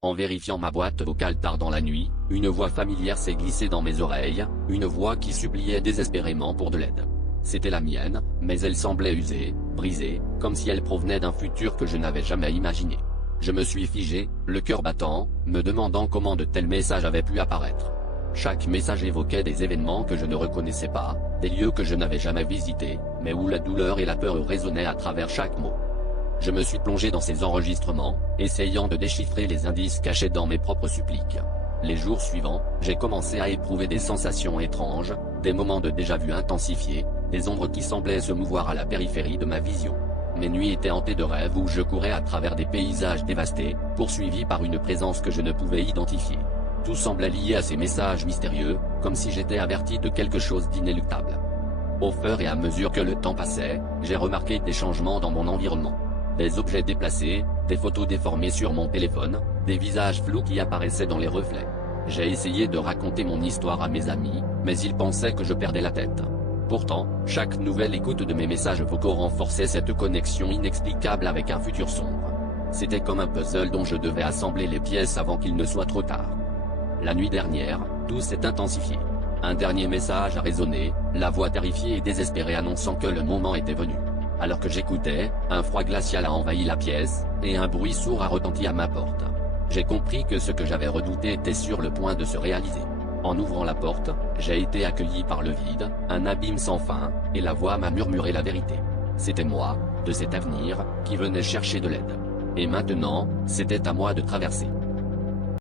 En vérifiant ma boîte vocale tard dans la nuit, une voix familière s'est glissée dans mes oreilles, une voix qui suppliait désespérément pour de l'aide. C'était la mienne, mais elle semblait usée, brisée, comme si elle provenait d'un futur que je n'avais jamais imaginé. Je me suis figé, le cœur battant, me demandant comment de tels messages avaient pu apparaître. Chaque message évoquait des événements que je ne reconnaissais pas, des lieux que je n'avais jamais visités, mais où la douleur et la peur résonnaient à travers chaque mot. Je me suis plongé dans ces enregistrements, essayant de déchiffrer les indices cachés dans mes propres suppliques. Les jours suivants, j'ai commencé à éprouver des sensations étranges, des moments de déjà-vu intensifiés, des ombres qui semblaient se mouvoir à la périphérie de ma vision. Mes nuits étaient hantées de rêves où je courais à travers des paysages dévastés, poursuivi par une présence que je ne pouvais identifier. Tout semblait lié à ces messages mystérieux, comme si j'étais averti de quelque chose d'inéluctable. Au fur et à mesure que le temps passait, j'ai remarqué des changements dans mon environnement. Des objets déplacés, des photos déformées sur mon téléphone, des visages flous qui apparaissaient dans les reflets. J'ai essayé de raconter mon histoire à mes amis, mais ils pensaient que je perdais la tête. Pourtant, chaque nouvelle écoute de mes messages vocaux renforçait cette connexion inexplicable avec un futur sombre. C'était comme un puzzle dont je devais assembler les pièces avant qu'il ne soit trop tard. La nuit dernière, tout s'est intensifié. Un dernier message a résonné, la voix terrifiée et désespérée annonçant que le moment était venu. Alors que j'écoutais, un froid glacial a envahi la pièce, et un bruit sourd a retenti à ma porte. J'ai compris que ce que j'avais redouté était sur le point de se réaliser. En ouvrant la porte, j'ai été accueilli par le vide, un abîme sans fin, et la voix m'a murmuré la vérité. C'était moi, de cet avenir, qui venait chercher de l'aide. Et maintenant, c'était à moi de traverser.